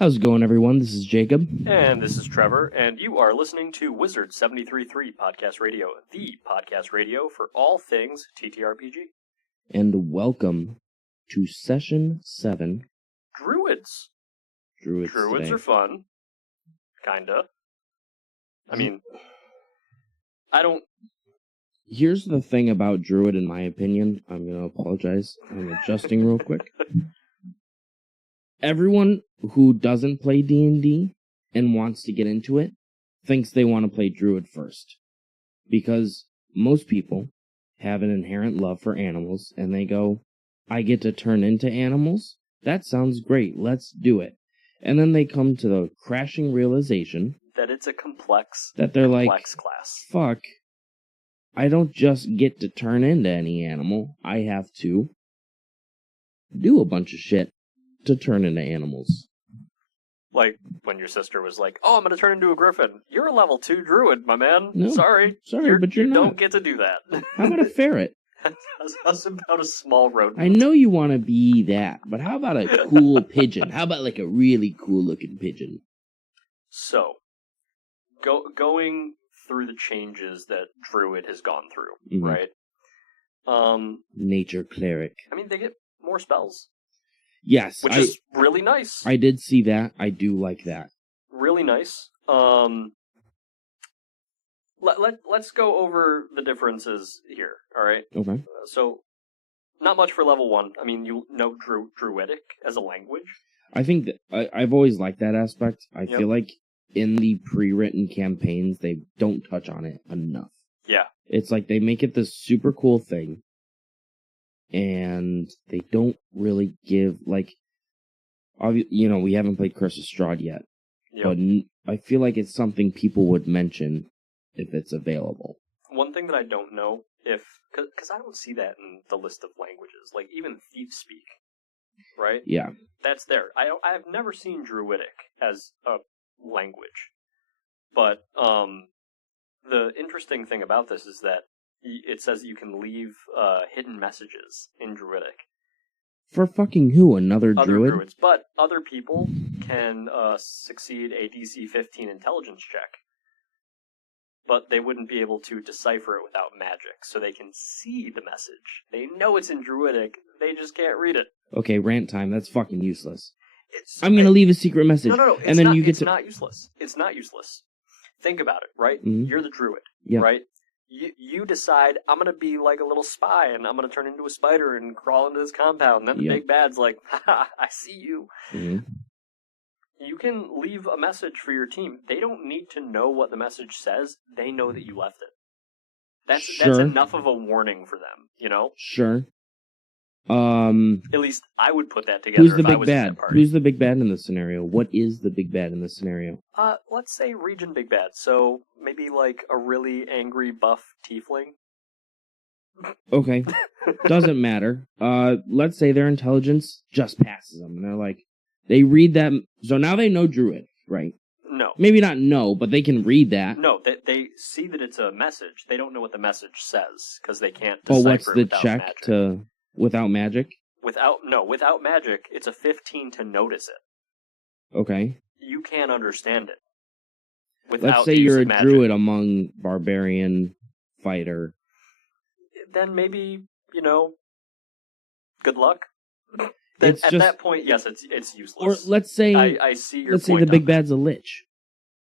How's it going, everyone? This is Jacob. And this is Trevor, and you are listening to Wizard 73.3 Podcast Radio, the podcast radio for all things TTRPG. And welcome to Session 7. Druids. Druids today. Are fun. Kinda. I mean, I don't... Here's the thing about Druid, in my opinion. I'm going to apologize. I'm adjusting real quick. Everyone who doesn't play D&D and wants to get into it thinks they want to play Druid first. Because most people have an inherent love for animals, and they go, I get to turn into animals? That sounds great, let's do it. And then they come to the crashing realization that it's a complex class. Fuck, I don't just get to turn into any animal, I have to do a bunch of shit to turn into animals. Like when your sister was like, oh, I'm going to turn into a griffin. You're a level 2 druid, my man. No, Sorry, but you're you not. Don't get to do that. How about a ferret? How's about a small rodent? I know you want to be that, but how about a cool pigeon? How about like a really cool looking pigeon? So, going through the changes that Druid has gone through, right? Nature cleric. I mean, they get more spells. Yes, which is really nice. I did see that. I do like that. Really nice. Let's go over the differences here. All right. Okay. So, not much for level 1. I mean, you know Druidic as a language. I think that I've always liked that aspect. I feel like in the pre-written campaigns, they don't touch on it enough. Yeah. It's like they make it this super cool thing, and they don't really give, like, we haven't played Curse of Strahd yet, but I feel like it's something people would mention if it's available. One thing that I don't know, because I don't see that in the list of languages, like even Thief Speak, right? Yeah. That's there. I have never seen Druidic as a language, but the interesting thing about this is that it says you can leave hidden messages in Druidic. For fucking who? Another druid? Druids. But other people can succeed a DC 15 intelligence check. But they wouldn't be able to decipher it without magic. So they can see the message. They know it's in Druidic. They just can't read it. Okay, rant time. That's fucking useless. I'm going to leave a secret message. No. And then it's not useless. It's not useless. Think about it, right? Mm-hmm. You're the druid, right? You decide, I'm going to be like a little spy, and I'm going to turn into a spider and crawl into this compound, and then the big bad's like, haha, I see you. Mm-hmm. You can leave a message for your team. They don't need to know what the message says. They know that you left it. That's enough of a warning for them, you know? Sure. At least I would put that together. Who's the big bad? Who's the big bad in this scenario? What is the big bad in this scenario? Let's say region big bad. So maybe like a really angry buff tiefling. Okay. Doesn't matter. Let's say their intelligence just passes them, and they're like, they read that, so now they know Druid, right? No. Maybe not know, but they can read that. No, they see that it's a message. They don't know what the message says, because they can't decipher what's the without check magic. Without magic? Without magic, it's a 15 to notice it. Okay. You can't understand it. Let's say you're a druid among barbarian fighter. Then maybe, good luck. At that point, yes, it's useless. Or let's say I see your let's say the big bad's a lich.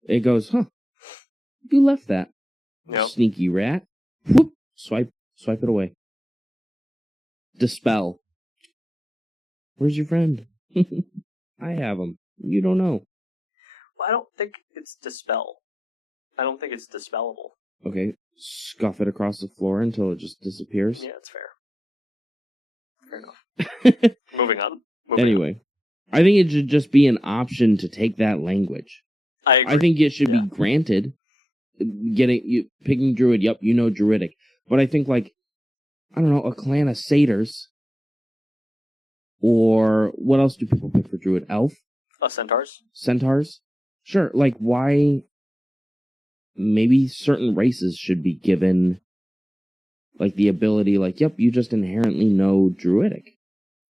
It goes, you left that. Yep. Sneaky rat. Whoop, swipe it away. Dispel. Where's your friend? I have him. You don't know. Well, I don't think it's dispel. I don't think it's dispellable. Okay, scuff it across the floor until it just disappears. Yeah, it's fair. Fair enough. Moving on. Anyway, I think it should just be an option to take that language. I agree. I think it should be granted. Picking druid, yep, you know druidic. But I think, like, I don't know, a clan of satyrs. Or what else do people pick for druid? Elf? Centaurs. Centaurs? Sure, like, why... Maybe certain races should be given, like, the ability, like, yep, you just inherently know druidic.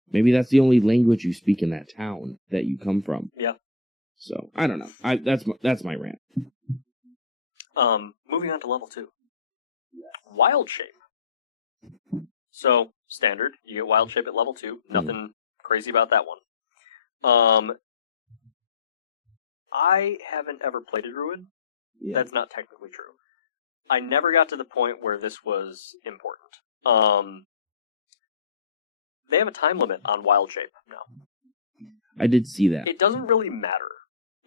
Maybe that's the only language you speak in that town that you come from. Yeah. So, I don't know. That's my rant. Moving on to level 2. Wild Shape. So, standard. You get Wild Shape at level 2. Nothing crazy about that one. I haven't ever played a Druid. Yeah. That's not technically true. I never got to the point where this was important. They have a time limit on Wild Shape now. I did see that. It doesn't really matter,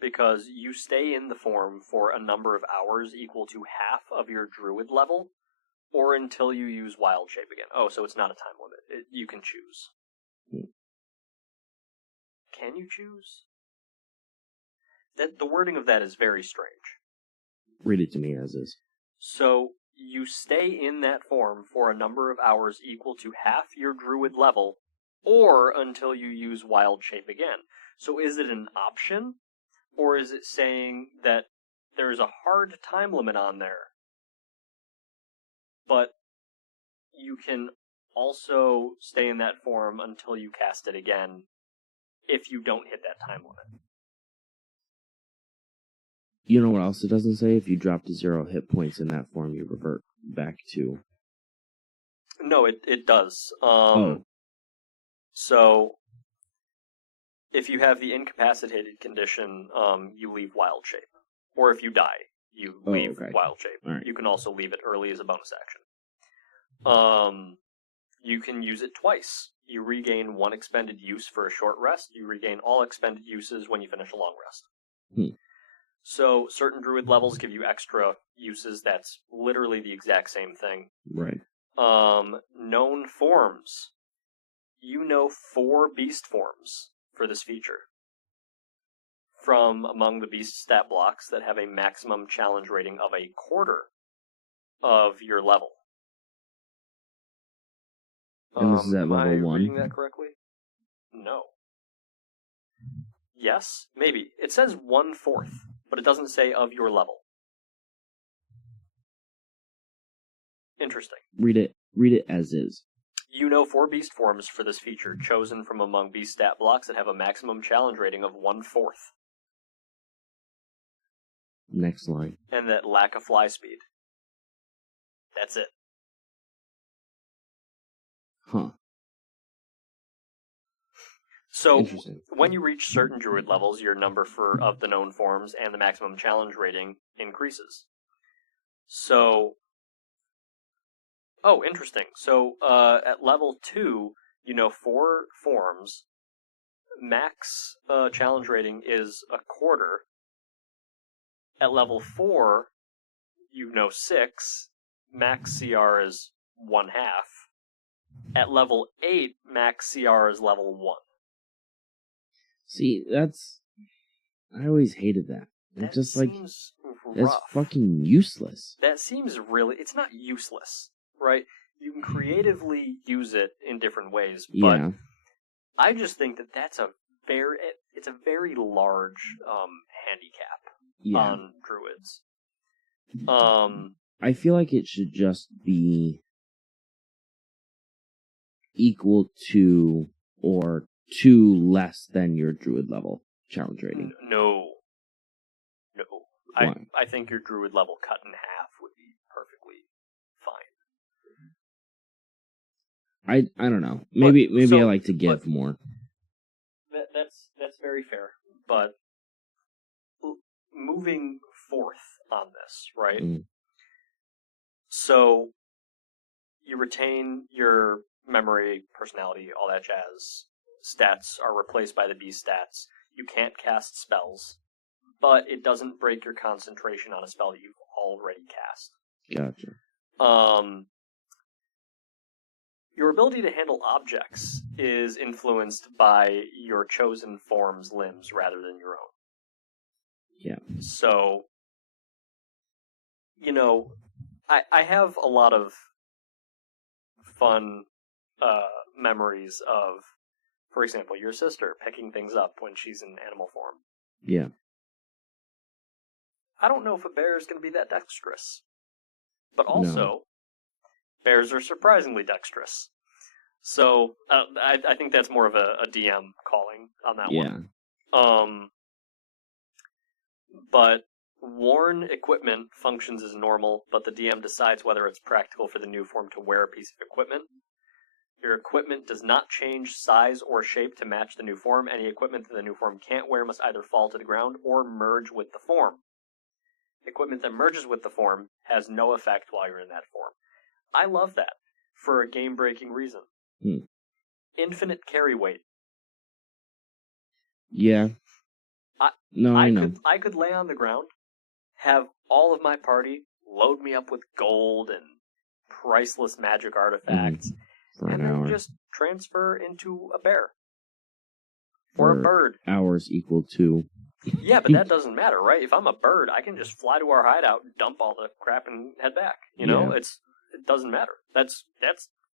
because you stay in the form for a number of hours equal to half of your Druid level, or until you use Wild Shape again. Oh, so it's not a time limit. You can choose. Can you choose? The wording of that is very strange. Read it to me as is. So, you stay in that form for a number of hours equal to half your Druid level, or until you use Wild Shape again. So is it an option? Or is it saying that there's a hard time limit on there, but you can also stay in that form until you cast it again if you don't hit that time limit? You know what else it doesn't say? If you drop to 0 hit points in that form, you revert back to... No, it does. Oh. So, if you have the incapacitated condition, you leave Wild Shape. Or if you die, you leave Wild Shape. Right. You can also leave it early as a bonus action. You can use it twice. You regain 1 expended use for a short rest. You regain all expended uses when you finish a long rest. So, certain Druid levels give you extra uses. That's literally the exact same thing. Right. Known forms. You know 4 beast forms for this feature. From among the beast stat blocks that have a maximum challenge rating of 1/4 of your level. And this is at level 1? Am I reading that correctly? No. Yes? Maybe. It says 1/4, but it doesn't say of your level. Interesting. Read it as is. You know 4 beast forms for this feature, chosen from among beast stat blocks that have a maximum challenge rating of 1/4. Next line. And that lack of fly speed. That's it. Huh. So, when you reach certain Druid levels, your number of the known forms and the maximum challenge rating increases. So, oh, interesting. So, at level 2, you know 4 forms. Max challenge rating is 1/4. At level 4, you know 6. Max CR is 1/2. At level 8, max CR is level 1. See, I always hated that. That just seems rough. That's fucking useless. That seems really... It's not useless, right? You can creatively use it in different ways, but yeah. I just think that it's a very large handicap on Druids. I feel like it should just be equal to or 2 less than your Druid level challenge rating. No. I think your Druid level cut in half would be perfectly fine. I don't know. Maybe I like to give more. That's very fair. But moving forth on this, right? So you retain your memory, personality, all that jazz. Stats are replaced by the beast stats. You can't cast spells, but it doesn't break your concentration on a spell that you've already cast. Gotcha. Your ability to handle objects is influenced by your chosen form's limbs rather than your own. Yeah. So, I have a lot of fun memories of, for example, your sister picking things up when she's in animal form. Yeah. I don't know if a bear is going to be that dexterous. But also, bears are surprisingly dexterous. So, I think that's more of a DM calling on that one. But worn equipment functions as normal, but the DM decides whether it's practical for the new form to wear a piece of equipment. Your equipment does not change size or shape to match the new form. Any equipment that the new form can't wear must either fall to the ground or merge with the form. Equipment that merges with the form has no effect while you're in that form. I love that for a game-breaking reason. Infinite carry weight. Yeah. I know. I could lay on the ground, have all of my party load me up with gold and priceless magic artifacts, and then just transfer into a bear. Or a bird. Hours equal to. Yeah, but that doesn't matter, right? If I'm a bird, I can just fly to our hideout, dump all the crap, and head back. You know, it doesn't matter. That's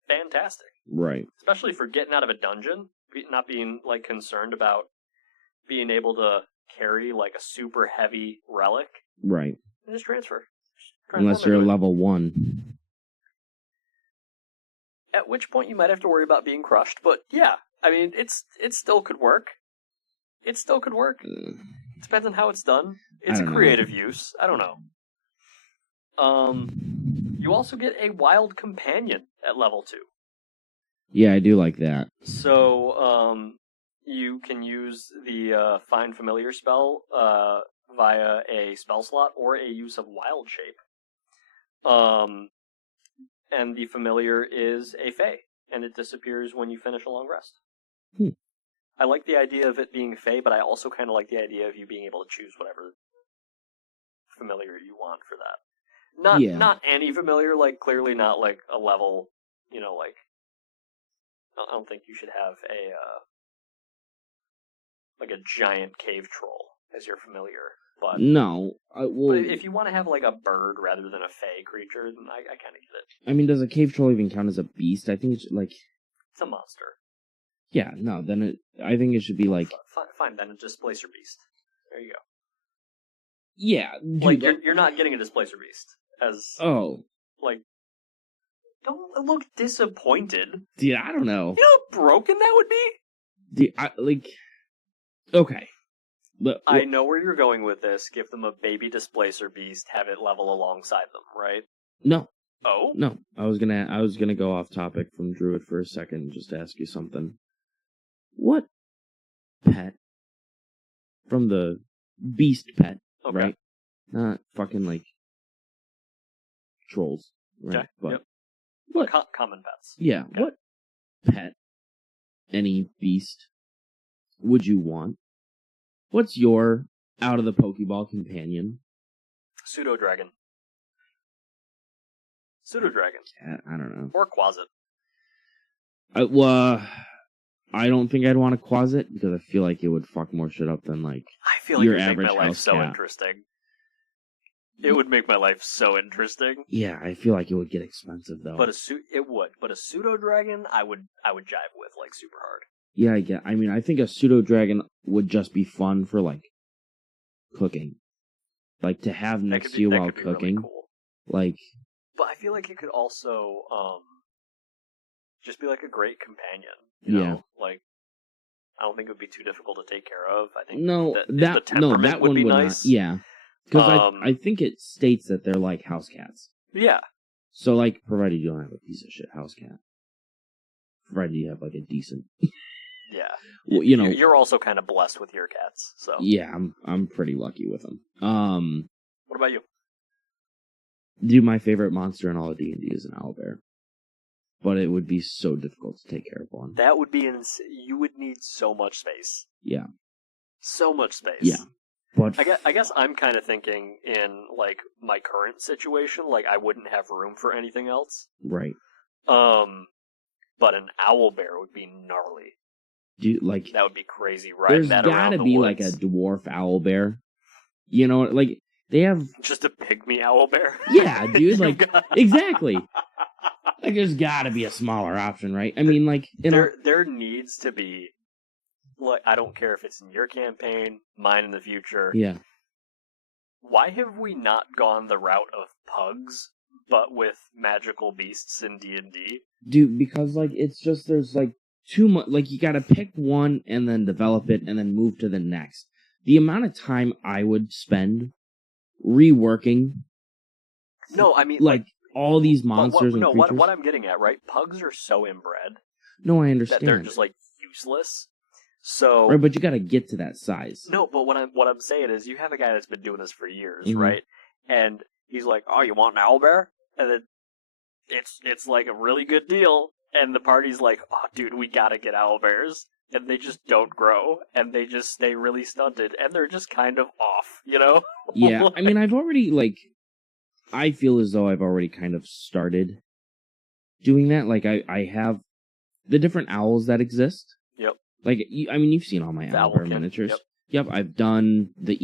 fantastic. Right. Especially for getting out of a dungeon, not being like concerned about being able to carry like a super heavy relic. Right. And just transfer. Unless you're level 1. At which point you might have to worry about being crushed, but yeah, I mean, it still could work. It still could work. Depends on how it's done. It's a creative use. I don't know. You also get a wild companion at level 2. Yeah, I do like that. So, you can use the Find Familiar spell via a spell slot or a use of Wild Shape. And the familiar is a Fae, and it disappears when you finish a long rest. I like the idea of it being Fae, but I also kind of like the idea of you being able to choose whatever familiar you want for that. Not any familiar, like clearly not like a level, you know, like I don't think you should have a like a giant cave troll as your familiar. But no, but if you want to have like a bird rather than a Fae creature, then I kind of get it. I mean, does a cave troll even count as a beast? I think it's like it's a monster. Yeah, no. Then I think it should be like fine. Then a displacer beast. There you go. Yeah, dude, like you're not getting a displacer beast as like. Don't look disappointed. Dude, I don't know. You know how broken that would be? Dude, okay. I know where you're going with this. Give them a baby displacer beast, have it level alongside them, right? No. Oh? No. I was gonna go off topic from Druid for a second and just ask you something. What pet from the beast pet, right? Not fucking like trolls, right? Okay. But yep. What common pets? Yeah. Okay. What pet, any beast, would you want? What's your out of the Pokeball companion? Pseudo dragon. Pseudo dragon. I don't know. Or Quasit. I don't think I'd want a Quasit because I feel like it would fuck more shit up than like I feel like your it would average make my life house so cat. Interesting. It would make my life so interesting. Yeah, I feel like it would get expensive though. But it would. But a pseudo dragon, I would jive with like super hard. Yeah, I mean, I think a pseudo dragon would just be fun for like cooking, like to have next to you while cooking. Really cool. Like, but I feel like it could also just be like a great companion. You know? Like, I don't think it would be too difficult to take care of. I think that would be nice. Not, yeah, because I think it states that they're like house cats. Yeah. So like, provided you don't have a piece of shit house cat, provided you have like a decent. Yeah. Well, you know, you're also kind of blessed with your cats, so. Yeah, I'm pretty lucky with them. What about you? Dude, my favorite monster in all of D&D is an owlbear. But it would be so difficult to take care of one. That would be you would need so much space. Yeah. So much space. Yeah. But I guess I'm kind of thinking in like my current situation, like I wouldn't have room for anything else. Right. But an owlbear would be gnarly. Dude, like that would be crazy, right? There's gotta be like a dwarf owlbear. You know, like they have just a pygmy owlbear. Yeah, dude, like exactly. Like there's gotta be a smaller option, right? I mean, like there needs to be. Like I don't care if it's in your campaign, mine in the future. Yeah. Why have we not gone the route of pugs, but with magical beasts in D&D? Dude, because like it's just there's like too much. Like you gotta pick one and then develop it and then move to the next. the amount of time I would spend reworking. No, I mean like all these monsters and creatures. What I'm getting at, right? Pugs are so inbred. No, I understand that they're just like useless. So right, but you got to get to that size. No, but what I'm saying is, you have a guy that's been doing this for years, right? And he's like, "Oh, you want an owlbear?" And then it's like a really good deal, and the party's like, "Oh, dude, we gotta get owlbears." And they just don't grow, and they just stay really stunted, and they're just kind of off, you know? Yeah, I mean, I've already, I feel as though I've already kind of started doing that. Like, I have the different owls that exist. Yep. Like, I mean, you've seen all my owlbear miniatures. Yep, I've done the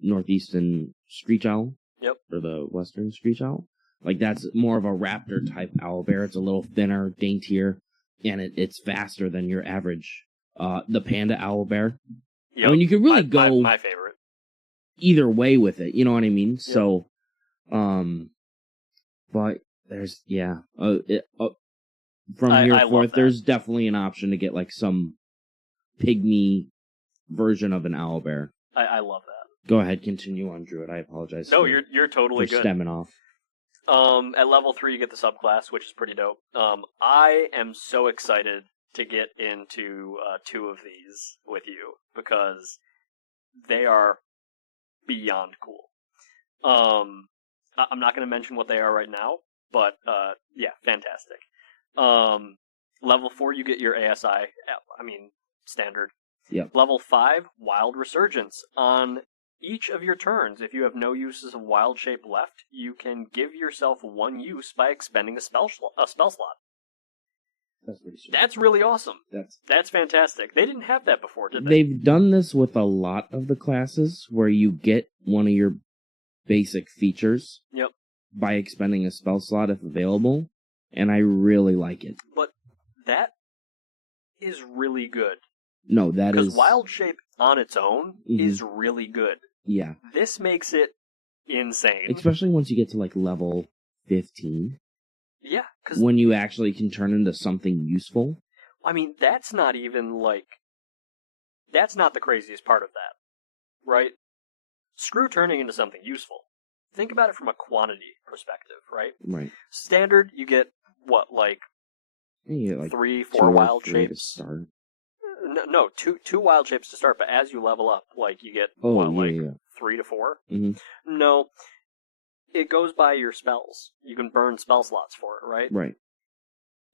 northeastern screech owl. Yep. Or the western screech owl. Like, that's more of a raptor-type owlbear. It's a little thinner, daintier, and it's faster than your average. The panda owlbear. Yep. I mean, you could really go my favorite either way with it. You know what I mean? Yep. So, but there's from here forth, there's definitely an option to get like some pygmy version of an owlbear. I love that. Go ahead, continue on, Druid. I apologize. No, you're totally good. Stemming off. At level 3, you get the subclass, which is pretty dope. I am so excited to get into 2 of these with you, because they are beyond cool. I'm not going to mention what they are right now, but yeah, fantastic. Level 4, you get your ASI, standard. Yep. Level 5, Wild Resurgence. On each of your turns, if you have no uses of Wild Shape left, you can give yourself 1 use by expending a spell slot. That's pretty sweet. That's really awesome. That's fantastic. They didn't have that before, did they? They've done this with a lot of the classes, where you get one of your basic features by expending a spell slot if available, and I really like it. But that is really good. No, that is... Because Wild Shape on its own is really good. Yeah. This makes it insane. Especially once you get to, like, level 15. Yeah. When you actually can turn into something useful. I mean, that's not even, like... That's not the craziest part of that. Right? Screw turning into something useful. Think about it from a quantity perspective, right? Right. Standard, you get, what, like... You get, like 3, 4 wild shapes? To start. No, two wild shapes to start, but as you level up, like, you get, 3 to 4? Mm-hmm. No, it goes by your spells. You can burn spell slots for it, right? Right.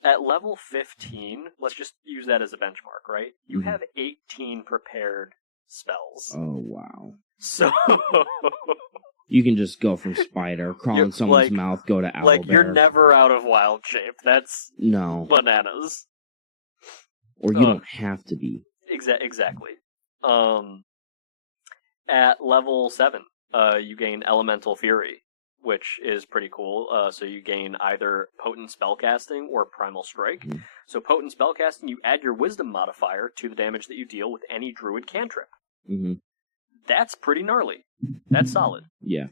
At level 15, let's just use that as a benchmark, right? You have 18 prepared spells. Oh, wow. So... You can just go from spider, crawl in someone's mouth, go to owlbear. Like, you're never out of wild shape. That's bananas. Or you don't have to be. Exactly. At level 7, you gain Elemental Fury, which is pretty cool. So you gain either Potent Spellcasting or Primal Strike. So Potent Spellcasting, you add your Wisdom modifier to the damage that you deal with any Druid cantrip. That's pretty gnarly. That's solid. Yeah.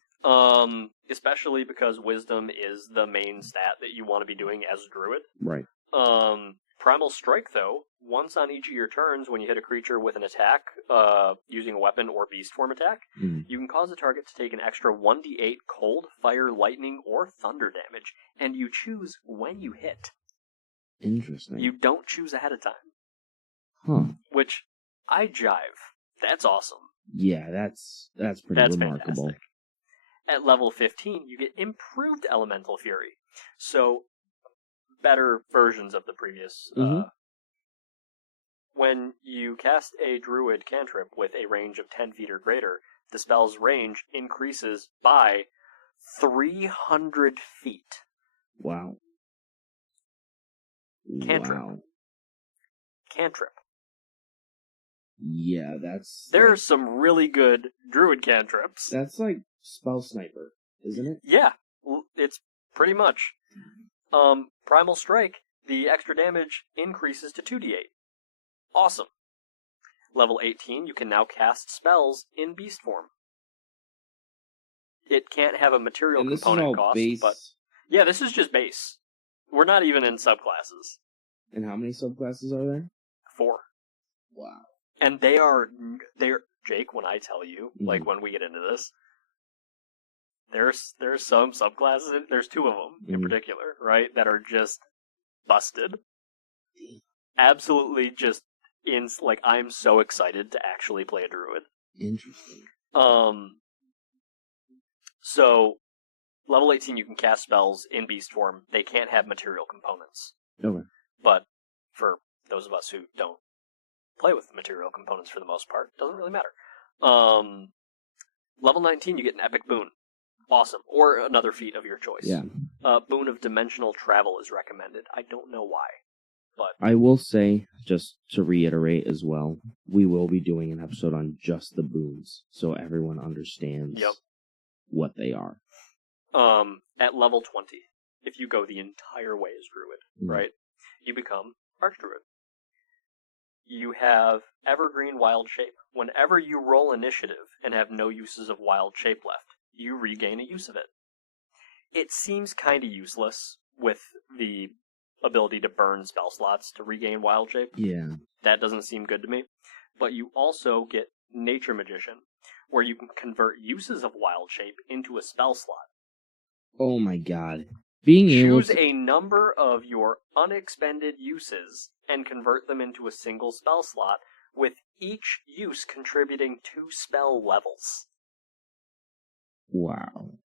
Especially because Wisdom is the main stat that you want to be doing as a Druid. Right. Primal Strike, though, once on each of your turns, when you hit a creature with an attack, using a weapon or beast form attack, you can cause the target to take an extra 1d8 cold, fire, lightning, or thunder damage, and you choose when you hit. Interesting. You don't choose ahead of time. Huh. Which, I jive. That's awesome. Yeah, that's pretty remarkable. Fantastic. At level 15, you get Improved Elemental Fury. So, better versions of the previous. When you cast a Druid cantrip with a range of 10 feet or greater, the spell's range increases by 300 feet. Wow. Cantrip. Wow. Cantrip. Yeah, that's... There are some really good Druid cantrips. That's like Spell Sniper, isn't it? Yeah, it's pretty much. Primal Strike, the extra damage increases to 2d8. Awesome. Level 18, you can now cast spells in beast form. It can't have a material component cost, but... Yeah, this is just base. We're not even in subclasses. And how many subclasses are there? 4. Wow. And they're Jake, when I tell you, like when we get into this, there's some subclasses. There's 2 of them in particular, right, that are just busted. Absolutely, just like I'm so excited to actually play a druid. Interesting. So level 18, you can cast spells in beast form. They can't have material components. Okay. But for those of us who don't play with material components for the most part, it doesn't really matter. Level 19, you get an epic boon. Awesome. Or another feat of your choice. Yeah. Boon of dimensional travel is recommended. I don't know why, but I will say, just to reiterate as well, we will be doing an episode on just the boons, so everyone understands what they are. At level 20, if you go the entire way as Druid, right, you become Archdruid. You have Evergreen Wild Shape. Whenever you roll initiative and have no uses of Wild Shape left, you regain a use of it. It seems kind of useless with the ability to burn spell slots to regain Wild Shape. Yeah. That doesn't seem good to me. But you also get Nature Magician, where you can convert uses of Wild Shape into a spell slot. Oh my god. Choose a number of your unexpended uses and convert them into a single spell slot, with each use contributing 2 spell levels. Wow.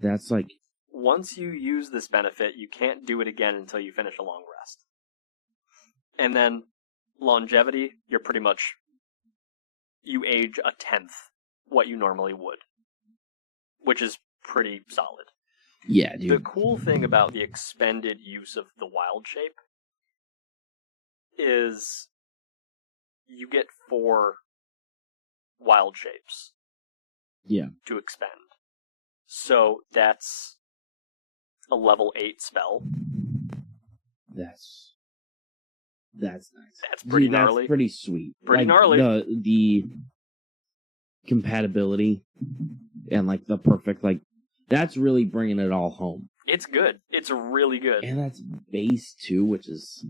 That's like... Once you use this benefit, you can't do it again until you finish a long rest. And then, longevity, you're pretty much... You age a 10th what you normally would. Which is pretty solid. Yeah, dude. The cool thing about the expended use of the Wild Shape is you get 4 Wild Shapes. Yeah. To expend. So that's a level 8 spell. That's nice. That's pretty gnarly. That's pretty sweet. Pretty like, gnarly. The compatibility and like the perfect, like, that's really bringing it all home. It's good. It's really good. And that's base too, which is...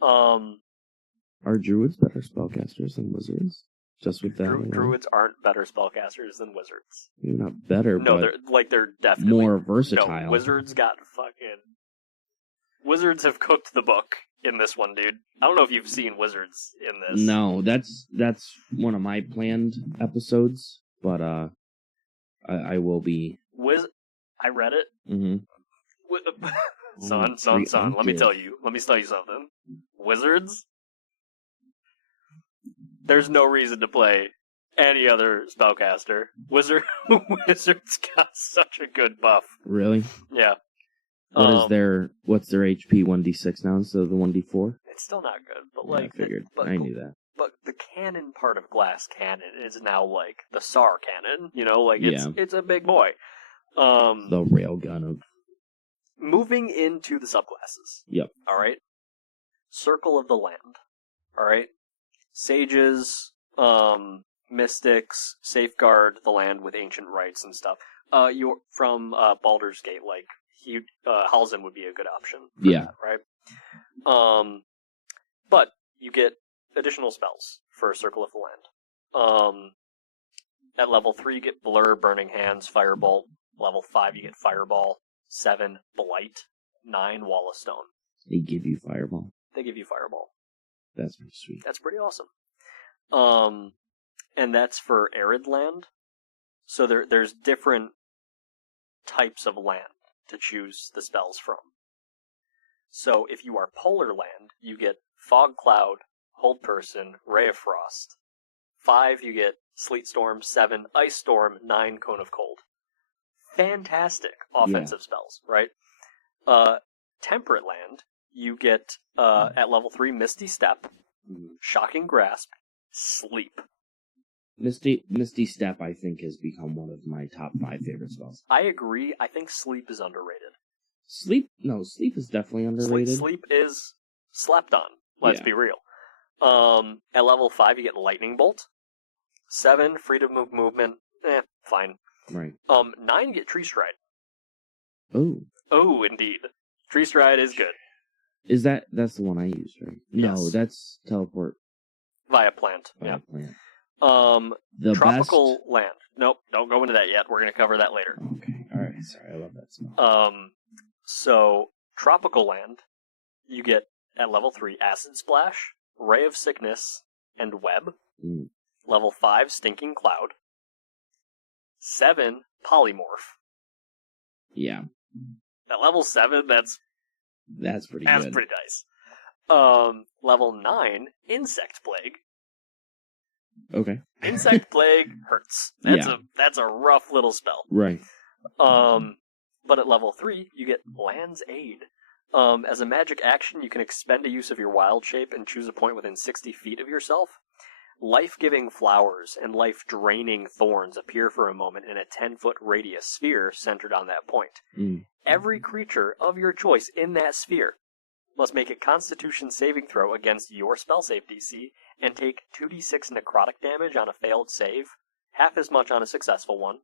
Are druids better spellcasters than wizards? Just with that. Druids aren't better spellcasters than wizards. Maybe not better, no, but they're definitely more versatile. No, wizards have cooked the book in this one, dude. I don't know if you've seen wizards in this. No, that's one of my planned episodes, but I will be. I read it. Mm-hmm. Son. Let me tell you something. Wizards. There's no reason to play any other spellcaster. Wizards got such a good buff. Really? Yeah. What's their HP 1d6 now instead of the 1d4? It's still not good, but yeah, I figured. I knew that. But the cannon part of Glass Cannon is now like the SAR cannon, it's a big boy. The railgun of... Moving into the subclasses. Yep. Alright. Circle of the Land. Alright. Sages, mystics, safeguard the land with ancient rites and stuff. You're from Baldur's Gate, like Halsin would be a good option. For that, right? But you get additional spells for Circle of the Land. At level 3, you get Blur, Burning Hands, Firebolt. Level 5, you get Fireball. 7, Blight. 9, Wall of Stone. They give you Fireball. That's pretty sweet. That's pretty awesome. And that's for arid land. So there's different types of land to choose the spells from. So if you are polar land, you get Fog Cloud, Hold Person, Ray of Frost. 5, you get Sleet Storm. 7, Ice Storm. 9, Cone of Cold. Fantastic offensive spells, right? Temperate land, you get, at level 3, Misty Step, Shocking Grasp, Sleep. Misty Step, I think, has become one of my top 5 favorite spells. I agree. I think Sleep is underrated. Sleep is definitely underrated. Sleep is slept on. Let's be real. At level 5, you get Lightning Bolt. 7, Freedom of Movement. Fine. Right. 9, you get Tree Stride. Oh. Oh, indeed. Tree Stride is good. That's the one I use, right? Yes. No, that's Teleport. Via plant. Via plant. The tropical land. Nope, don't go into that yet. We're going to cover that later. Okay. All right. Sorry, I love that smell. So tropical land, you get at level 3 Acid Splash, Ray of Sickness, and Web. Level 5 Stinking Cloud. 7 Polymorph. Yeah. At level 7, that's pretty good. That's pretty nice. Level 9 Insect Plague. Okay. Insect Plague hurts. That's a rough little spell. Right. But at level 3, you get Land's Aid. As a magic action, you can expend a use of your wild shape and choose a point within 60 feet of yourself. Life-giving flowers and life-draining thorns appear for a moment in a 10-foot radius sphere centered on that point. Every creature of your choice in that sphere must make a Constitution saving throw against your spell save DC and take 2d6 necrotic damage on a failed save, half as much on a successful one.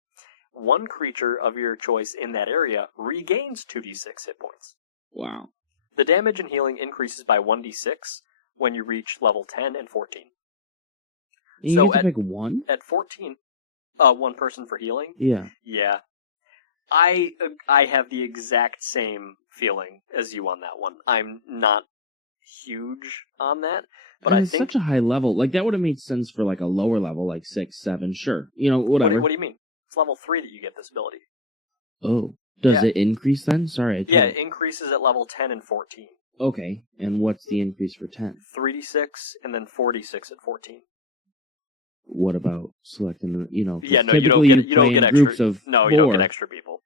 One creature of your choice in that area regains 2d6 hit points. Wow. The damage and healing increases by 1d6 when you reach level 10 and 14. You get to pick one? At 14, one person for healing? Yeah. Yeah. I have the exact same feeling as you on that one. I'm not huge on that, but it's such a high level. Like, that would have made sense for, like, a lower level, like 6, 7, sure. You know, whatever. What do you mean? It's level 3 that you get this ability. Oh. Does it increase then? Sorry. Yeah, it increases at level 10 and 14. Okay. And what's the increase for 10? 3d6 and then 4d6 at 14. What about selecting, you know, yeah, no, typically you don't get extra. Groups of no, 4. You don't get extra people.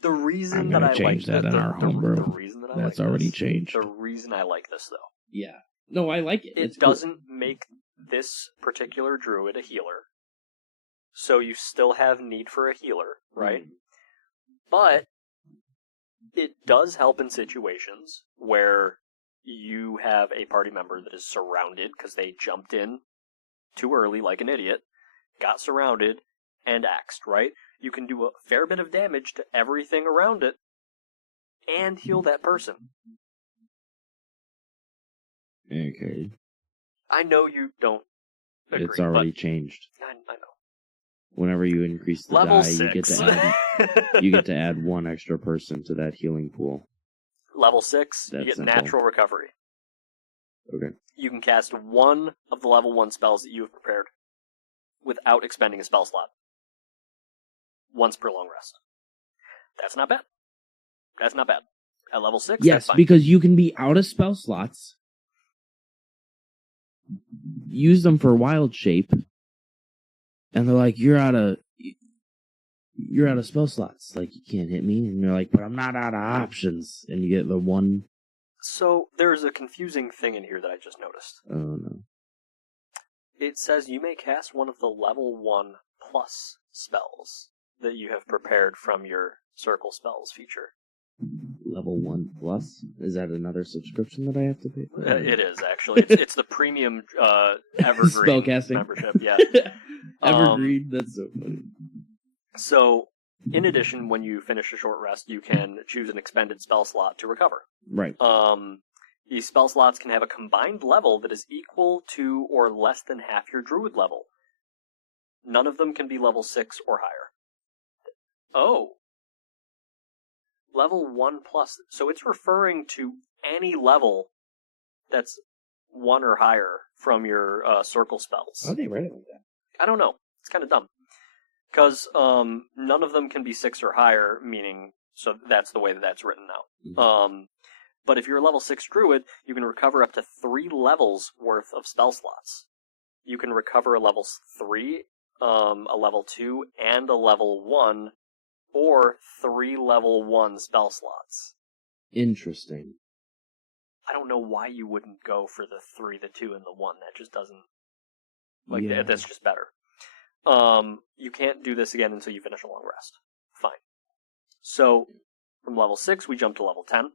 The reason that I like that in our homebrew. The reason that I That's like already this, changed. The reason I like this, though. Yeah. No, I like it. It doesn't make this particular druid a healer. So you still have need for a healer, right? But it does help in situations where you have a party member that is surrounded because they jumped in too early like an idiot, got surrounded, and axed, right? You can do a fair bit of damage to everything around it and heal that person. Okay. I know you don't agree. It's already changed. I know. Whenever you increase the Level die, 6. you get to add one extra person to that healing pool. Level 6, That's you get simple. natural recovery. Okay. You can cast one of the level 1 spells that you have prepared without expending a spell slot. Once per long rest. That's not bad. That's not bad. At level 6, yes, that's fine. Because you can be out of spell slots, use them for wild shape, and they're like, you're out of spell slots. Like, you can't hit me. And you're like, but I'm not out of options. And you get the one. So, there's a confusing thing in here that I just noticed. Oh, no. It says you may cast one of the level 1 plus spells that you have prepared from your Circle Spells feature. Level 1 plus? Is that another subscription that I have to pay for? It is, actually. It's the premium Evergreen spellcasting membership, yeah. Evergreen, that's so funny. So, in addition, when you finish a short rest, you can choose an expended spell slot to recover. Right. These spell slots can have a combined level that is equal to or less than half your druid level. None of them can be level 6 or higher. Oh. Level 1 plus. So it's referring to any level that's 1 or higher from your circle spells. How do they write it like that? I don't know. It's kind of dumb. Because none of them can be 6 or higher, meaning, so that's the way that that's written out. Mm-hmm. But if you're a level 6 druid, you can recover up to 3 levels worth of spell slots. You can recover a level 3, a level 2, and a level 1, or 3 level 1 spell slots. Interesting. I don't know why you wouldn't go for the 3, the 2, and the 1. That just doesn't... Like, that's just better. You can't do this again until you finish a long rest. Fine. So, from level 6, we jump to level 10.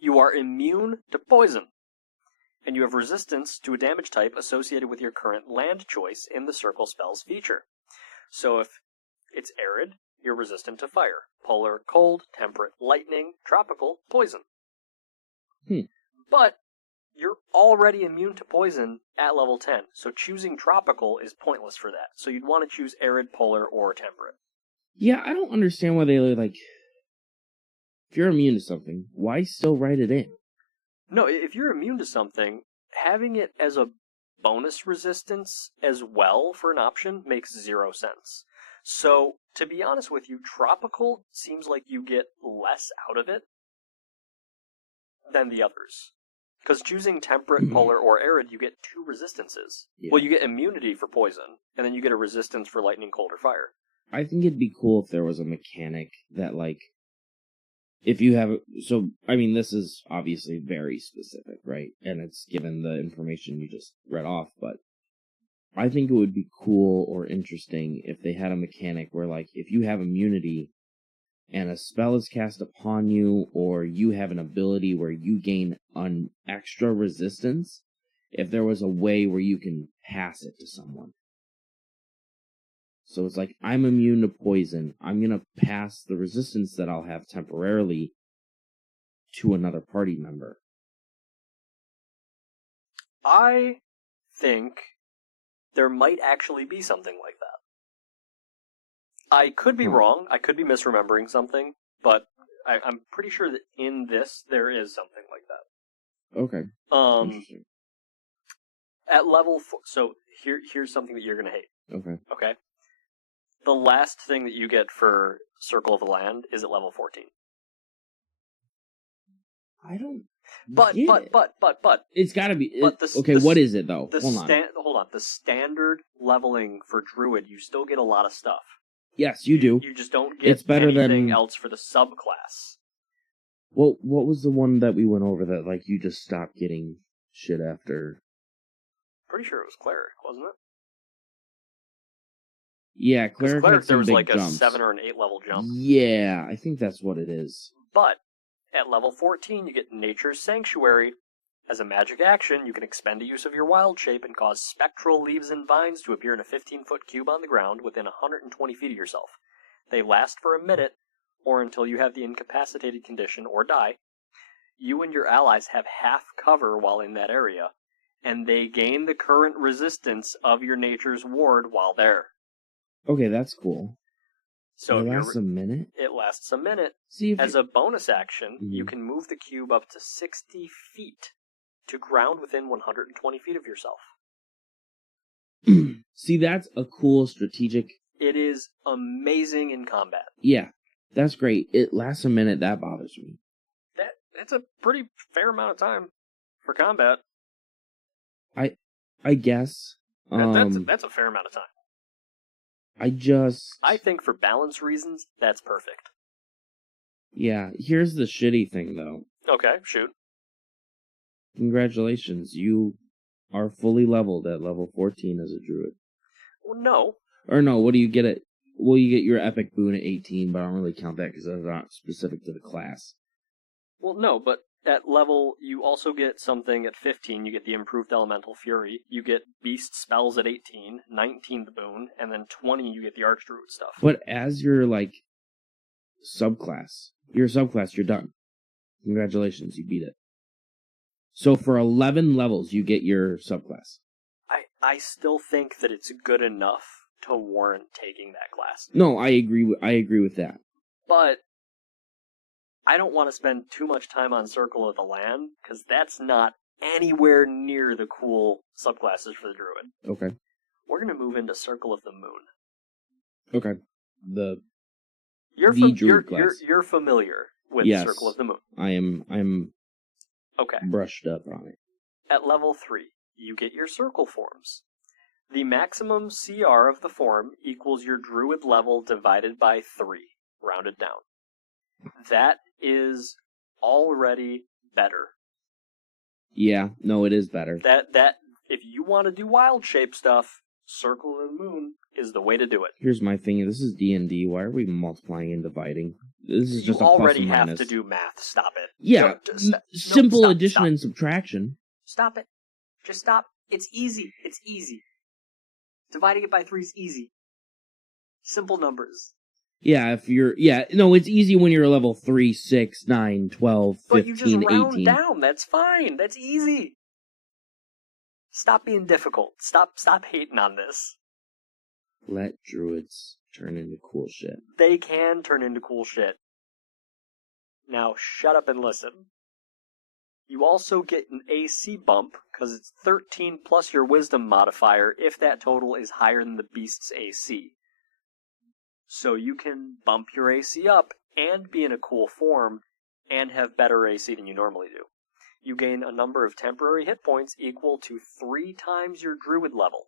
You are immune to poison, and you have resistance to a damage type associated with your current land choice in the Circle Spells feature. So if it's arid, you're resistant to fire. Polar, cold, temperate, lightning, tropical, poison. But you're already immune to poison at level 10, so choosing tropical is pointless for that. So you'd want to choose arid, polar, or temperate. Yeah, I don't understand why they like... If you're immune to something, why still write it in? No, if you're immune to something, having it as a bonus resistance as well for an option makes zero sense. So, to be honest with you, tropical seems like you get less out of it than the others. Because choosing temperate, polar, or arid, you get 2 resistances. Yeah. Well, you get immunity for poison, and then you get a resistance for lightning, cold, or fire. I think it'd be cool if there was a mechanic that, like, if you have... So, I mean, this is obviously very specific, right? And it's given the information you just read off, but I think it would be cool or interesting if they had a mechanic where, like, if you have immunity and a spell is cast upon you, or you have an ability where you gain an extra resistance, if there was a way where you can pass it to someone. So it's like, I'm immune to poison. I'm going to pass the resistance that I'll have temporarily to another party member. I think there might actually be something like that. I could be wrong. I could be misremembering something, but I'm pretty sure that in this there is something like that. Okay. Interesting. At level 4, so here's something that you're gonna hate. Okay. The last thing that you get for Circle of the Land is at level 14. I don't. But it's got to be. Okay, what is it though? Hold on. The standard leveling for Druid, you still get a lot of stuff. Yes, you do. You just don't get anything else for the subclass. Well, what was the one that we went over that, like, you just stopped getting shit after? Pretty sure it was Cleric, wasn't it? Yeah, Cleric had some there was big like jumps. A 7 or an 8 level jump. Yeah, I think that's what it is. But at level 14, you get Nature's Sanctuary. As a magic action, you can expend a use of your wild shape and cause spectral leaves and vines to appear in a 15-foot cube on the ground within 120 feet of yourself. They last for a minute, or until you have the incapacitated condition or die. You and your allies have half cover while in that area, and they gain the current resistance of your Nature's Ward while there. Okay, that's cool. So it lasts a minute? It lasts a minute. As a bonus action, you can move the cube up to 60 feet to ground within 120 feet of yourself. See, that's a cool strategic... It is amazing in combat. Yeah, that's great. It lasts a minute, that bothers me. That's a pretty fair amount of time for combat. I guess. That's a fair amount of time. I think for balance reasons, that's perfect. Yeah, here's the shitty thing, though. Okay, shoot. Congratulations, you are fully leveled at level 14 as a druid. Well, no. Or no, what do you get at... Well, you get your epic boon at 18, but I don't really count that because that's not specific to the class. Well, no, but at level, you also get something at 15. You get the improved elemental fury. You get beast spells at 18, 19 the boon, and then 20 you get the archdruid stuff. But as your, like, subclass, you're done. Congratulations, you beat it. So for 11 levels, you get your subclass. I still think that it's good enough to warrant taking that class. No, I agree with that. But I don't want to spend too much time on Circle of the Land, because that's not anywhere near the cool subclasses for the Druid. Okay. We're going to move into Circle of the Moon. Okay. You're familiar with Circle of the Moon. I'm okay. Brushed up on it. At level 3, you get your circle forms. The maximum CR of the form equals your Druid level divided by 3, rounded down. That is already better. Yeah, no, it is better. That if you want to do wild shape stuff, Circle of the Moon is the way to do it. Here's my thing. This is D&D. Why are we multiplying and dividing? This is just a plus and minus. You already have to do math. Stop it. Yeah, simple addition and subtraction. Stop it. Just stop. It's easy. It's easy. Dividing it by 3 is easy. Simple numbers. Yeah, it's easy when you're level 3, 6, 9, 12, 15, 18. But you just round down. That's fine. That's easy. Stop being difficult. Stop hating on this. Let druids turn into cool shit. They can turn into cool shit. Now shut up and listen. You also get an AC bump, because it's 13 plus your wisdom modifier if that total is higher than the beast's AC. So you can bump your AC up and be in a cool form and have better AC than you normally do. You gain a number of temporary hit points equal to 3 times your druid level.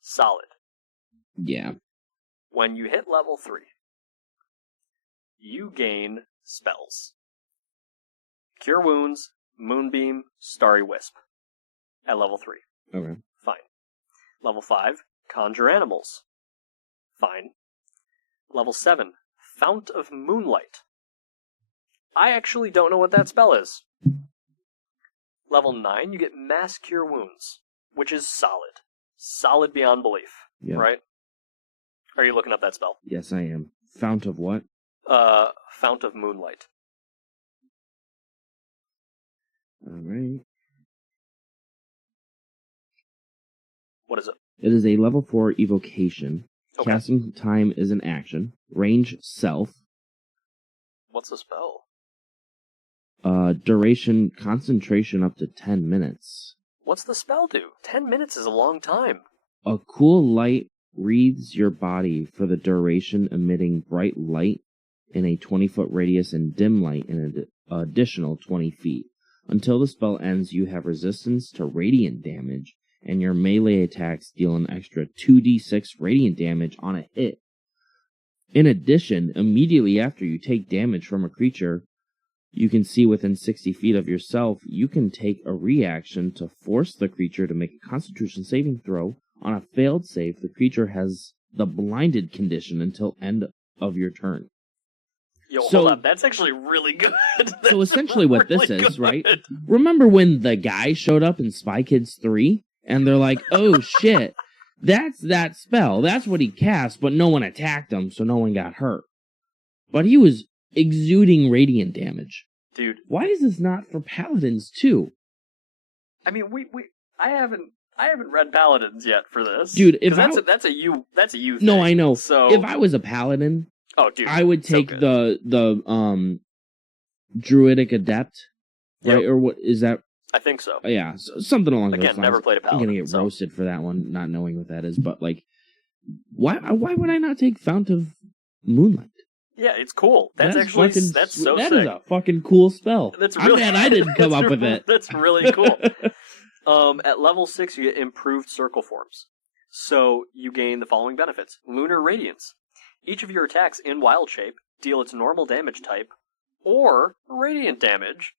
Solid. Yeah. When you hit level 3, you gain spells. Cure Wounds, Moonbeam, Starry Wisp. At level 3. Okay. Fine. Level 5, Conjure Animals. Fine. Level 7, Fount of Moonlight. I actually don't know what that spell is. Level 9, you get Mass Cure Wounds, which is solid. Solid beyond belief. Yeah. Right? Are you looking up that spell? Yes, I am. Fount of what? Fount of Moonlight. Alright. What is it? It is a level 4 evocation. Okay. Casting time is an action. Range, self. What's the spell? Duration, concentration up to 10 minutes. What's the spell do? 10 minutes is a long time. A cool light wreathes your body for the duration, emitting bright light in a 20-foot radius and dim light in an additional 20 feet. Until the spell ends, you have resistance to radiant damage, and your melee attacks deal an extra 2d6 radiant damage on a hit. In addition, immediately after you take damage from a creature you can see within 60 feet of yourself, you can take a reaction to force the creature to make a Constitution saving throw. On a failed save, the creature has the blinded condition until end of your turn. Yo, hold on. That's actually really good. So essentially what really this is, good. right? Remember when the guy showed up in Spy Kids 3? And they're like, oh shit, that's that spell. That's what he cast, but no one attacked him, so no one got hurt. But he was exuding radiant damage. Dude. Why is this not for paladins too? I mean, I haven't read Paladins yet for this. Dude, if that's a you thing. No, I know. So if I was a paladin, dude, I would take the druidic adept, right? Yep. Or what is that? I think so. Yeah, something along those lines. Again, never played a paladin. I'm gonna get roasted for that one, not knowing what that is. But like, why would I not take Fount of Moonlight? Yeah, it's cool. That's so sick. That is a fucking cool spell. That's really, I'm mad I didn't come up with it. That's really cool. At level 6, you get improved circle forms. So you gain the following benefits. Lunar Radiance. Each of your attacks in wild shape deal its normal damage type or radiant damage.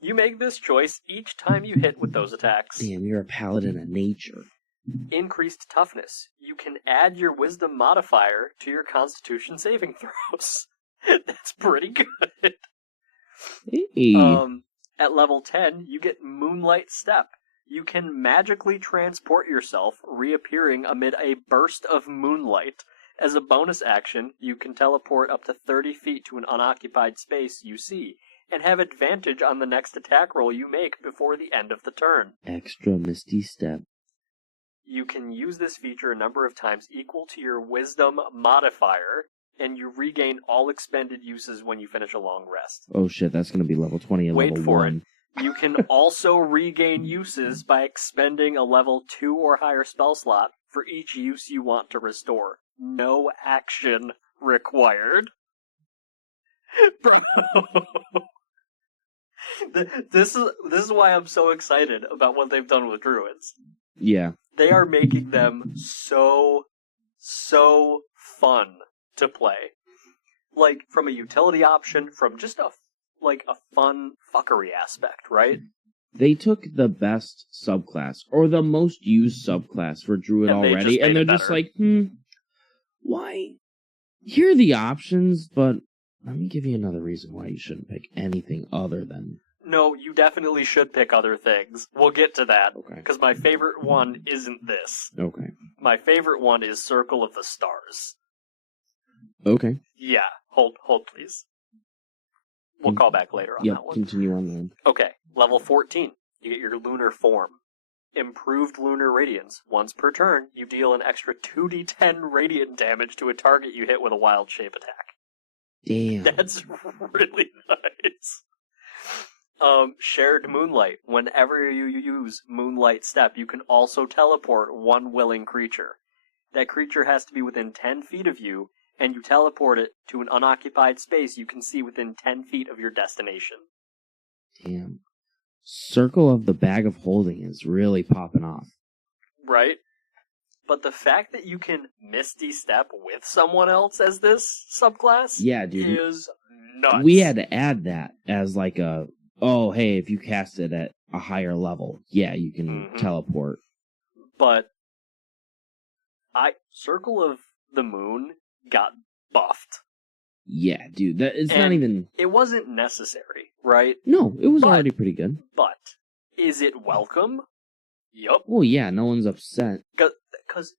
You make this choice each time you hit with those attacks. Damn, you're a paladin of nature. Increased toughness. You can add your wisdom modifier to your constitution saving throws. That's pretty good. Hey. At level 10, you get Moonlight Step. You can magically transport yourself, reappearing amid a burst of moonlight. As a bonus action, you can teleport up to 30 feet to an unoccupied space you see, and have advantage on the next attack roll you make before the end of the turn. Extra Misty Step. You can use this feature a number of times equal to your wisdom modifier, and you regain all expended uses when you finish a long rest. Oh shit, that's going to be level 20 and level 1. Wait for it. You can also regain uses by expending a level 2 or higher spell slot for each use you want to restore. No action required. Bro. This is why I'm so excited about what they've done with Druids. Yeah. They are making them so fun to play. Like, from a utility option, from just a fun fuckery aspect, right? They took the best subclass, or the most used subclass for Druid already, and they're just like, why? Here are the options, but let me give you another reason why you shouldn't pick anything other than... No, you definitely should pick other things. We'll get to that. Okay. Because my favorite one isn't this. Okay. My favorite one is Circle of the Stars. Okay. Yeah. Hold please. We'll call back later on that one. Continue on then. Okay. Level 14. You get your lunar form. Improved Lunar Radiance. Once per turn, you deal an extra 2d10 radiant damage to a target you hit with a wild shape attack. Damn. That's really nice. Shared Moonlight. Whenever you use Moonlight Step, you can also teleport one willing creature. That creature has to be within 10 feet of you, and you teleport it to an unoccupied space you can see within 10 feet of your destination. Damn. Circle of the Bag of Holding is really popping off. Right? But the fact that you can Misty Step with someone else as this subclass is nuts. We had to add that as like a, hey, if you cast it at a higher level, you can teleport. But Circle of the Moon got buffed. Yeah, dude, it's not even... It wasn't necessary, right? No, it was already pretty good. But, is it welcome? Yup. Well, yeah, no one's upset. Because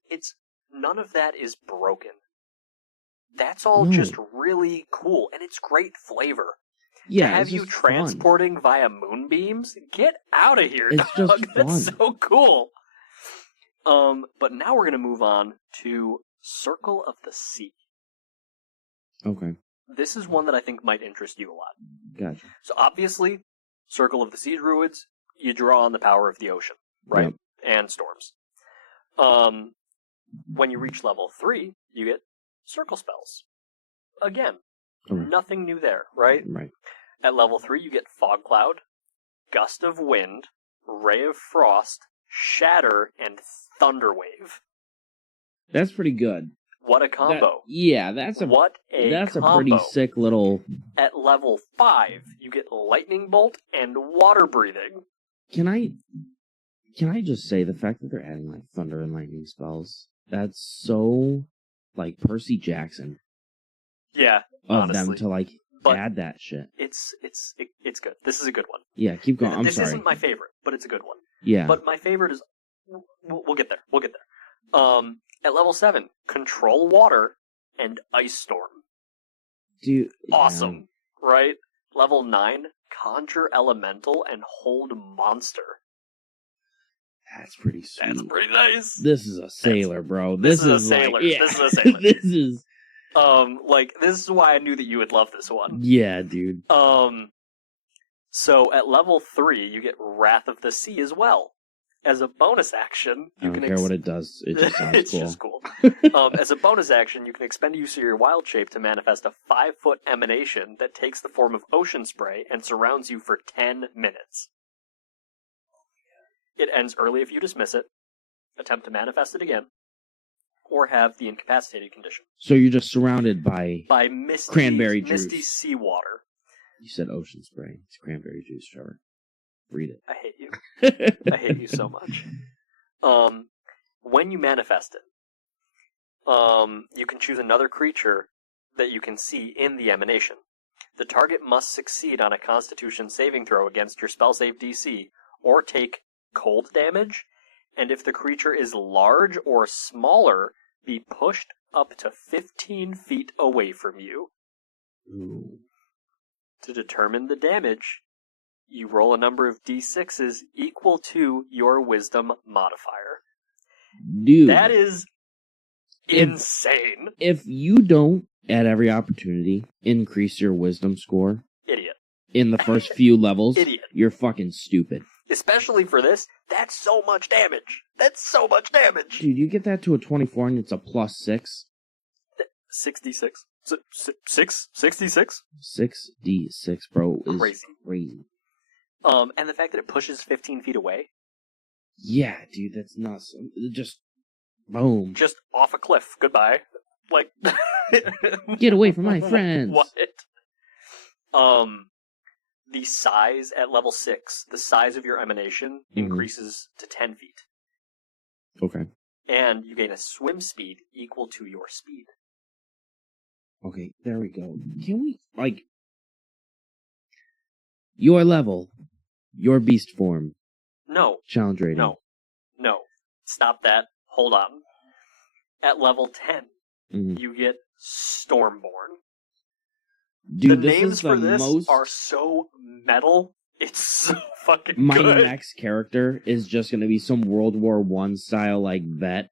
none of that is broken. That's all just really cool, and it's great flavor. Yeah, to have you transporting via moonbeams? Get out of here, it's dog. Just fun. That's so cool. But now we're going to move on to Circle of the Sea. Okay. This is one that I think might interest you a lot. Gotcha. So obviously, Circle of the Sea Druids, you draw on the power of the ocean, right? Yep. And storms. When you reach level 3, you get circle spells. Again, nothing new there, right? Right. At level 3, you get Fog Cloud, Gust of Wind, Ray of Frost, Shatter, and Thunderwave. That's pretty good. What a combo. That's a pretty sick little... At level 5, you get Lightning Bolt and Water Breathing. Can I just say the fact that they're adding like thunder and lightning spells, that's so like Percy Jackson. Yeah, of honestly. them to add that shit. It's good. This is a good one. Yeah, keep going. This isn't my favorite, but it's a good one. Yeah. But my favorite is we'll get there. We'll get there. At level 7, Control Water and Ice Storm. Dude, awesome, right? Level 9, Conjure Elemental and Hold Monster. That's pretty sweet. That's pretty nice. This is a sailor, bro. This is a sailor. This is a sailor. This is this is why I knew that you would love this one. Yeah, dude. So at level 3, you get Wrath of the Sea as well. As a bonus action, I don't care what it does. It just sounds it's cool. Just cool. As a bonus action, you can expend use of your wild shape to manifest a 5-foot emanation that takes the form of ocean spray and surrounds you for 10 minutes. It ends early if you dismiss it, attempt to manifest it again, or have the incapacitated condition. So you're just surrounded by cranberry juice. Misty seawater. You said ocean spray. It's cranberry juice, Trevor. Read it. I hate you. I hate you so much. When you manifest it, you can choose another creature that you can see in the emanation. The target must succeed on a Constitution saving throw against your spell save DC, or take cold damage, and if the creature is large or smaller, be pushed up to 15 feet away from you. Ooh. To determine the damage, you roll a number of d6s equal to your wisdom modifier. Dude. That is insane. If you don't, at every opportunity, increase your wisdom score... Idiot. In the first few levels... Idiot. You're fucking stupid. Especially for this, that's so much damage. That's so much damage. Dude, you get that to a 24 and it's a plus 6. 66. 66? 6d6, bro, is crazy. And the fact that it pushes 15 feet away. Yeah, dude, that's nuts. Just, boom. Just off a cliff. Goodbye. Like, get away from my friends. What? The size at level 6, the size of your emanation increases to 10 feet. Okay. And you gain a swim speed equal to your speed. Okay, there we go. Can we, your level, your beast form. No. Challenge rating. No. Stop that. Hold on. At level 10, you get Stormborn. Dude, the names for this are so metal It's so fucking My good. next character is just going to be some World War I style, like, vet.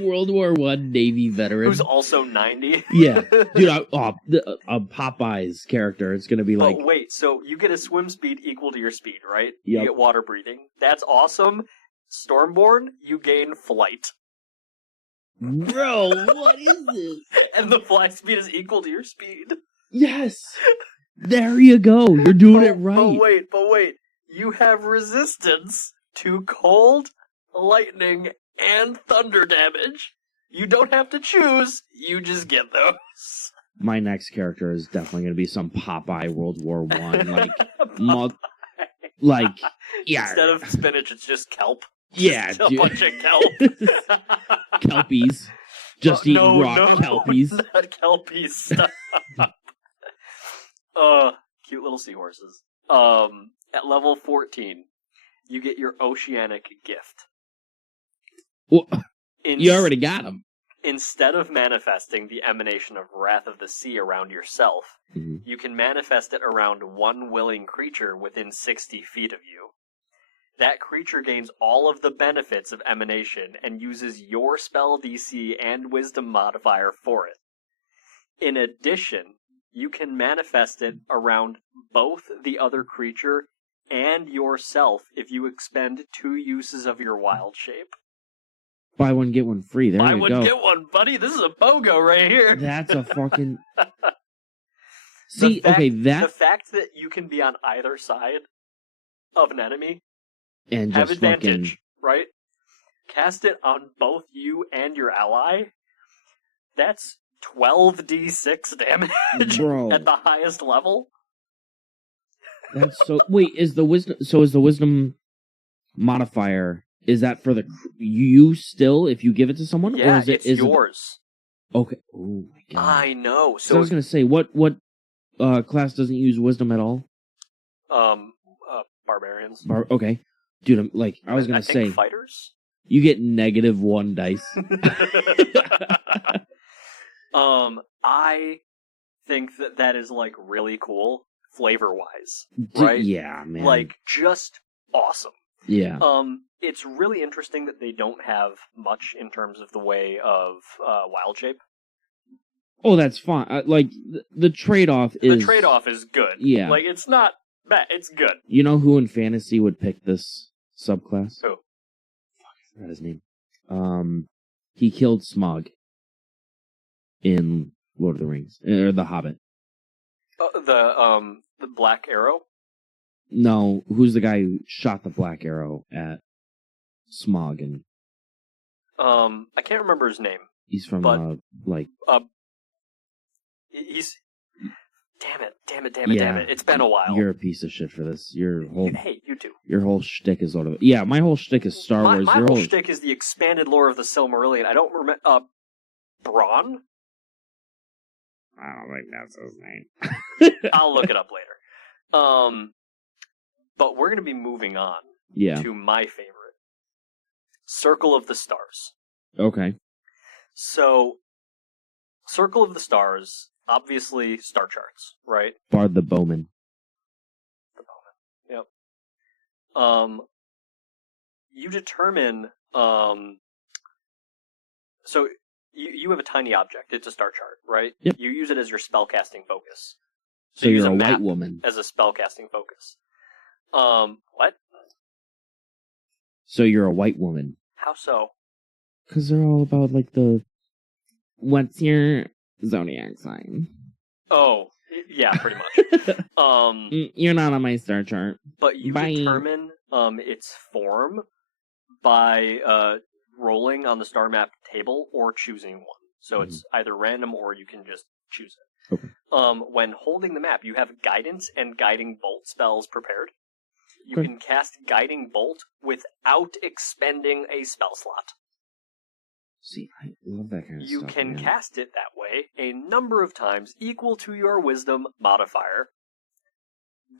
World War I Navy veteran. Who's also 90. Yeah. Dude, a Popeye's character. It's going to be like... But wait, so you get a swim speed equal to your speed, right? Yep. You get water breathing. That's awesome. Stormborn, you gain flight. Bro, what is this? And the fly speed is equal to your speed. Yes. There you go. You're doing it right. But wait. You have resistance to cold, lightning, and thunder damage. You don't have to choose. You just get those. My next character is definitely going to be some Popeye World War I. Yeah. Instead of spinach, it's just kelp. Yeah, just a bunch of kelp. Kelpies. Just eat raw kelpies. Not kelpies. Stop. Cute little seahorses. At level 14, you get your oceanic gift. Well, you already got them. Instead of manifesting the emanation of Wrath of the Sea around yourself, you can manifest it around one willing creature within 60 feet of you. That creature gains all of the benefits of emanation and uses your spell DC and wisdom modifier for it. In addition, you can manifest it around both the other creature and yourself if you expend 2 uses of your wild shape. Buy one, get one free. There you go. Buy one, get one, buddy. This is a BOGO right here. That's a fucking... The fact that you can be on either side of an enemy and have advantage, right? Cast it on both you and your ally. That's 12d6 damage at the highest level. That's so... Wait, is the wisdom modifier... Is that for you still, if you give it to someone? Yeah, or is it's yours. Okay. Oh, my God. I know. So I was going to say, what class doesn't use wisdom at all? Barbarians. Okay. Dude, I was going to say... fighters? You get -1 dice. I think that is, really cool, flavor-wise, right? Yeah, man. Just awesome. Yeah. It's really interesting that they don't have much in terms of the way of wild shape. Oh, that's fine. The trade-off is... The trade-off is good. Yeah. It's not bad. It's good. You know who in fantasy would pick this subclass? Who? Fuck, I forgot his name. He killed Smaug in Lord of the Rings. Or The Hobbit. The Black Arrow? No, who's the guy who shot the Black Arrow at Smaug? And I can't remember his name. He's from, he's... Damn it. It's been a while. You're a piece of shit for this. Hey, you too. Your whole shtick is Lord of... Yeah, my whole shtick is Star Wars. My whole shtick is the expanded lore of the Silmarillion. I don't remember... Bronn? I don't think that's his name. I'll look it up later. But we're going to be moving on to my favorite. Circle of the Stars. Okay. So, Circle of the Stars, obviously star charts, right? Bard the Bowman. Yep. You determine, so you have a tiny object. It's a star chart, right? Yep. You use it as your spellcasting focus. So you're a white woman. As a spellcasting focus. What? So you're a white woman. How so? Because they're all about, what's your zodiac sign? Oh, yeah, pretty much. You're not on my star chart. But you determine its form by rolling on the star map table or choosing one. So it's either random or you can just choose it. Okay. When holding the map, you have guidance and guiding bolt spells prepared. You can cast Guiding Bolt without expending a spell slot. See, I love that kind of stuff. You can cast it that way a number of times equal to your wisdom modifier.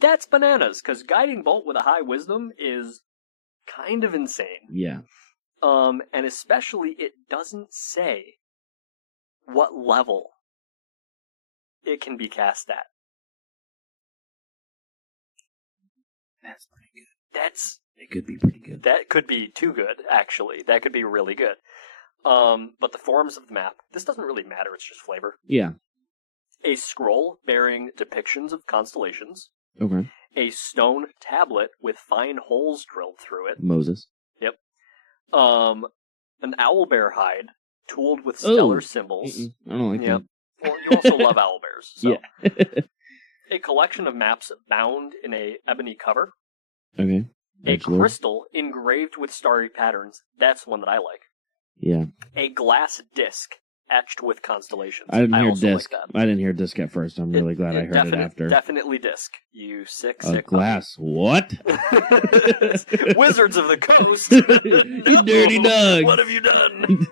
That's bananas, because Guiding Bolt with a high wisdom is kind of insane. Yeah. And especially it doesn't say what level it can be cast at. That's pretty good. It could be pretty good. That could be too good, actually. That could be really good. But the forms of the map, this doesn't really matter, it's just flavor. Yeah. A scroll bearing depictions of constellations. Okay. A stone tablet with fine holes drilled through it. Moses. Yep. An owlbear hide tooled with stellar symbols. I don't like that. Well, you also love owlbears. So. Yeah. A collection of maps bound in a ebony cover. Okay. A crystal engraved with starry patterns. That's the one that I like. Yeah. A glass disc etched with constellations. I didn't hear disc. I didn't hear disc at first. I'm really glad I heard it after. Definitely disc. You sick glass. What? Wizards of the Coast. You dirty dog. What have you done?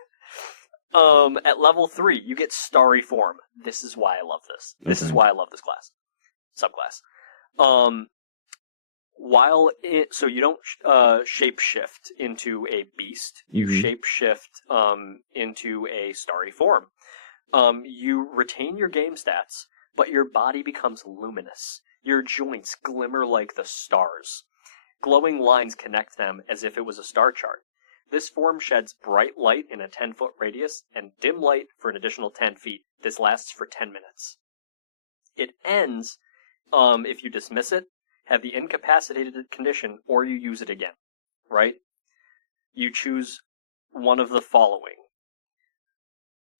At level 3, you get starry form. This is why I love this. This is why I love this class. Subclass. So you don't shapeshift into a beast. You shapeshift into a starry form. You retain your game stats, but your body becomes luminous. Your joints glimmer like the stars. Glowing lines connect them as if it was a star chart. This form sheds bright light in a 10-foot radius and dim light for an additional 10 feet. This lasts for 10 minutes. It ends if you dismiss it, have the incapacitated condition, or you use it again, right? You choose one of the following.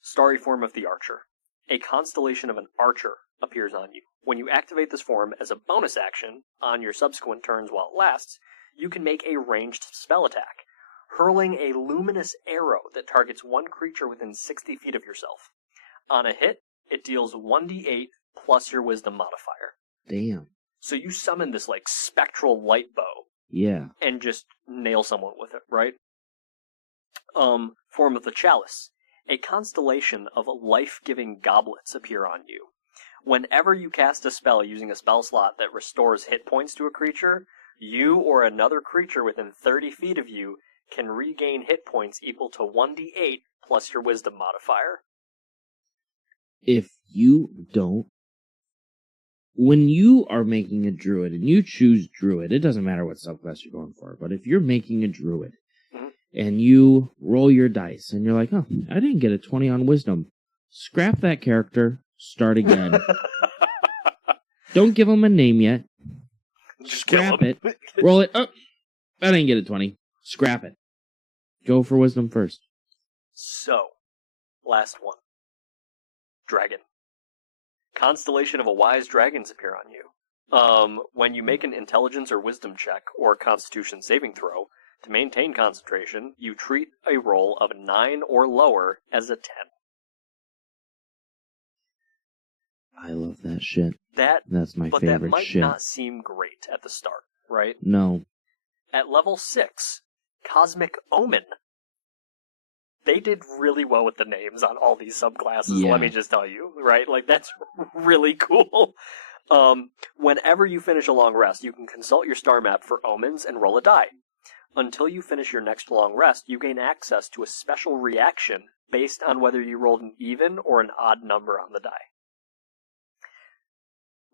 Starry form of the Archer. A constellation of an archer appears on you. When you activate this form as a bonus action on your subsequent turns while it lasts, you can make a ranged spell attack, hurling a luminous arrow that targets one creature within 60 feet of yourself. On a hit, it deals 1d8 plus your wisdom modifier. Damn. So you summon this, like, spectral light bow. Yeah. And just nail someone with it, right? Form of the Chalice. A constellation of life-giving goblets appear on you. Whenever you cast a spell using a spell slot that restores hit points to a creature, you or another creature within 30 feet of you can regain hit points equal to 1d8 plus your wisdom modifier. If you don't... When you are making a druid, and you choose druid, it doesn't matter what subclass you're going for, but if you're making a druid, and you roll your dice, and you're like, oh, I didn't get a 20 on wisdom, scrap that character, start again. Don't give them a name yet. Scrap it. Roll it. Oh, I didn't get a 20. Scrap it. Go for wisdom first. So, last one. Dragon. Constellation of a wise dragons appear on you. When you make an intelligence or wisdom check or constitution saving throw, to maintain concentration, you treat a roll of 9 or lower as a 10. I love that shit. That's my favorite shit. But that might not seem great at the start, right? No. At level 6, Cosmic Omen. They did really well with the names on all these subclasses, let me just tell you, right? Like, that's really cool. Whenever you finish a long rest, you can consult your star map for omens and roll a die. Until you finish your next long rest, you gain access to a special reaction based on whether you rolled an even or an odd number on the die.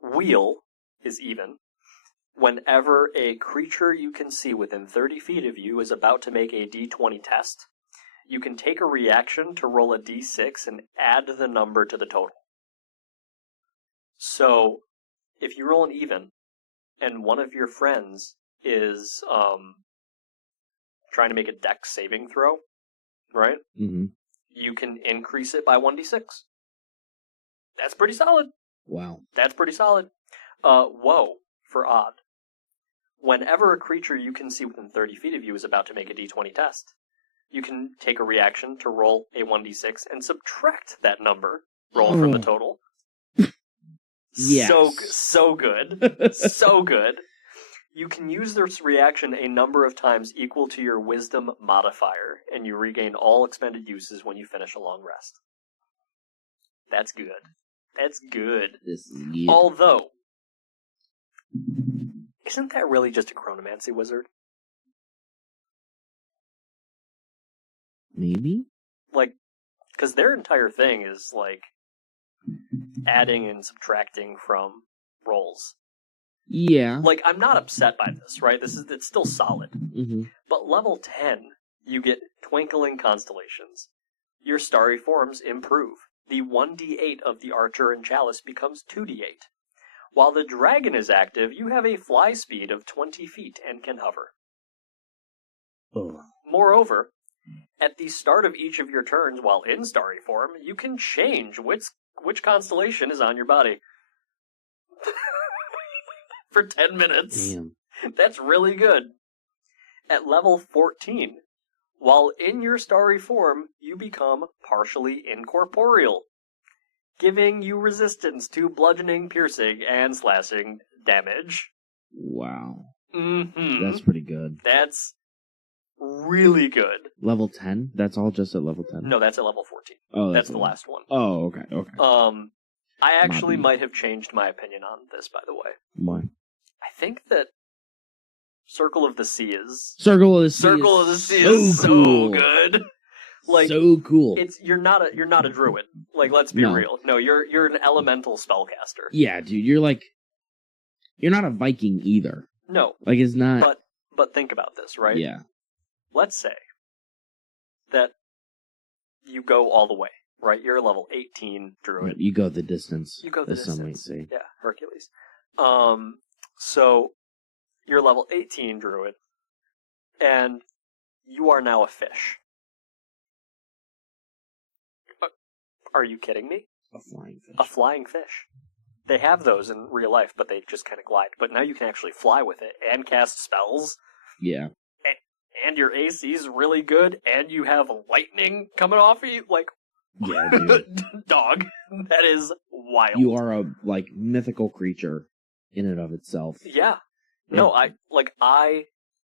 Wheel is even. Whenever a creature you can see within 30 feet of you is about to make a d20 test, you can take a reaction to roll a d6 and add the number to the total. So, if you roll an even, and one of your friends is trying to make a dex saving throw, right? Mm-hmm. You can increase it by 1d6. That's pretty solid. Wow. That's pretty solid. Woe for odd. Whenever a creature you can see within 30 feet of you is about to make a d20 test, you can take a reaction to roll a 1d6 and subtract that number rolled from the total. Yes. So good. So good. You can use this reaction a number of times equal to your wisdom modifier, and you regain all expended uses when you finish a long rest. That's good. That's good. This is good. Although, isn't that really just a chronomancy wizard? Maybe? Like, because their entire thing is, like, adding and subtracting from rolls. Yeah. Like, I'm not upset by this, right? It's still solid. Mm-hmm. But level 10, you get Twinkling Constellations. Your starry forms improve. The 1d8 of the Archer and Chalice becomes 2d8. While the Dragon is active, you have a fly speed of 20 feet and can hover. Oh. Moreover, at the start of each of your turns while in starry form, you can change which constellation is on your body. For 10 minutes. Damn. That's really good. At level 14, while in your starry form, you become partially incorporeal, giving you resistance to bludgeoning, piercing, and slashing damage. Wow. Mm-hmm. That's pretty good. That's really good. Level 10? That's all just at level 10? No, that's at level 14. Oh, that's the last one. Oh, okay. I actually might have changed my opinion on this, by the way. Why? I think that Circle of the Sea is so good. Like, so cool. You're not a druid. Like, let's be real. No, you're an elemental spellcaster. Yeah, dude, you're not a Viking either. No. Like, it's not. But think about this, right? Yeah. Let's say that you go all the way, right? You're a level 18 druid. You go the distance. You go the distance. Some might say. Yeah, Hercules. So you're level 18 druid, and you are now a fish. Are you kidding me? A flying fish. A flying fish. They have those in real life, but they just kind of glide. But now you can actually fly with it and cast spells. Yeah. And your AC is really good, and you have lightning coming off of you. Like, yeah, dude. Dog. That is wild. You are a, mythical creature in and of itself. Yeah. No, I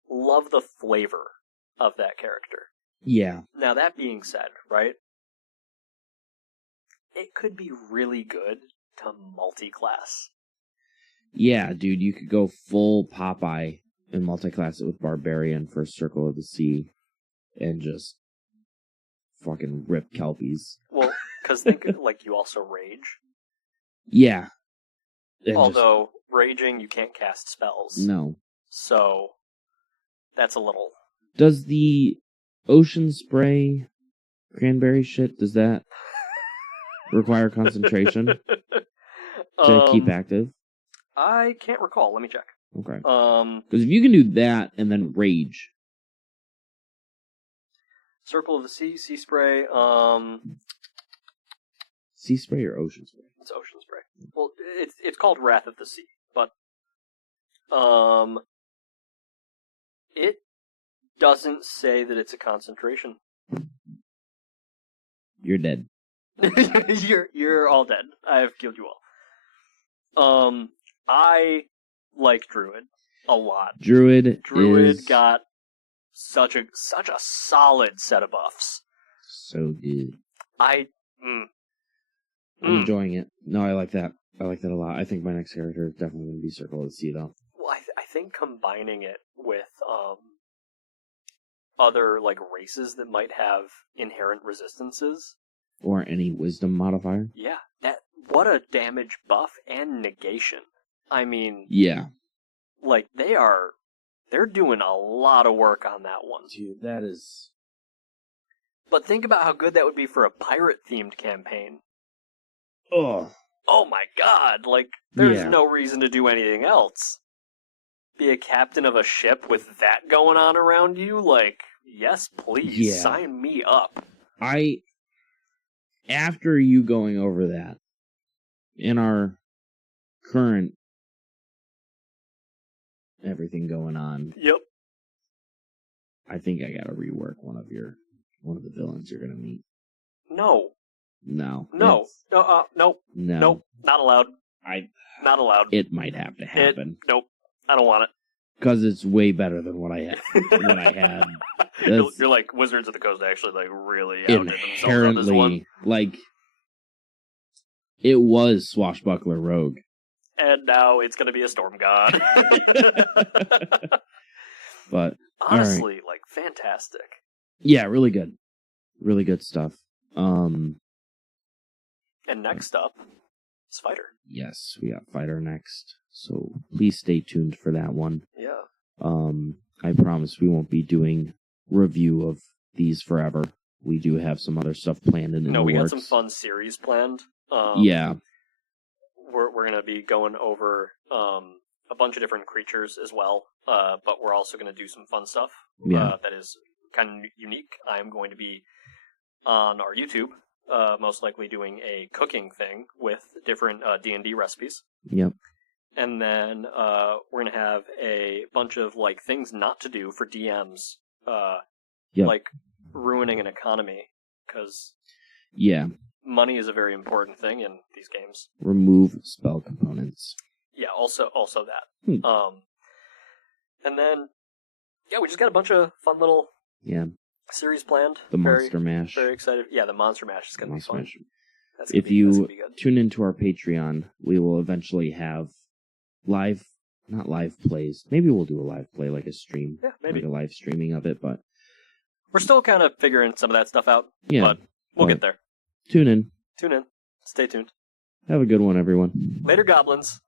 love the flavor of that character. Yeah. Now, that being said, right, it could be really good to multi-class. Yeah, dude, you could go full Popeye and multi-class it with Barbarian for Circle of the Sea and just fucking rip Kelpies. Well, because think, you also rage. Yeah. Although, raging, you can't cast spells. No. So, that's a little... Does the ocean spray cranberry shit, does that require concentration to keep active? I can't recall. Let me check. Okay. Because if you can do that and then rage. Circle of the Sea, Sea Spray, Sea Spray or Ocean Spray? It's Ocean Spray. Well, it's called Wrath of the Sea, but it doesn't say that it's a concentration. You're dead. You're all dead. I have killed you all. I like Druid a lot. Druid got such a solid set of buffs. So good. I'm enjoying it. No, I like that. I like that a lot. I think my next character is definitely going to be Circle of the Sea, though. Well, I think combining it with other races that might have inherent resistances, or any wisdom modifier. Yeah, what a damage buff and negation. I mean, yeah, they're doing a lot of work on that one. Dude, that is. But think about how good that would be for a pirate-themed campaign. Oh my god! There's no reason to do anything else. Be a captain of a ship with that going on around you? Yes, please, sign me up. After you going over that, in our current everything going on. Yep. I think I gotta rework one of the villains you're gonna meet. No. No. Nope. Nope. Not allowed. Not allowed. It might have to happen. Nope. I don't want it. Because it's way better than what I had. You're like Wizards of the Coast actually really outdid themselves on this one. It was Swashbuckler Rogue. And now it's going to be a Storm God. But honestly, fantastic. Yeah, really good. Really good stuff. And next up is Fighter. Yes, we got Fighter next. So please stay tuned for that one. Yeah. I promise we won't be doing review of these forever. We do have some other stuff planned in the works. No, we got some fun series planned. Yeah. We're going to be going over a bunch of different creatures as well, but we're also going to do some fun stuff that is kind of unique. I'm going to be on our YouTube, most likely doing a cooking thing with different D&D recipes. Yep. And then we're going to have a bunch of like things not to do for DMs, like ruining an economy, because money is a very important thing in these games. Remove spell components. Yeah, also that. And then we just got a bunch of fun little series planned. The Monster Mash. Very excited. Yeah, the Monster Mash is going to be fun. If you tune into our Patreon, we will eventually have not live plays. Maybe we'll do a live play, like a stream. Yeah, maybe. Like a live streaming of it, but we're still kind of figuring some of that stuff out. Yeah. But we'll get there. Tune in. Stay tuned. Have a good one, everyone. Later, goblins.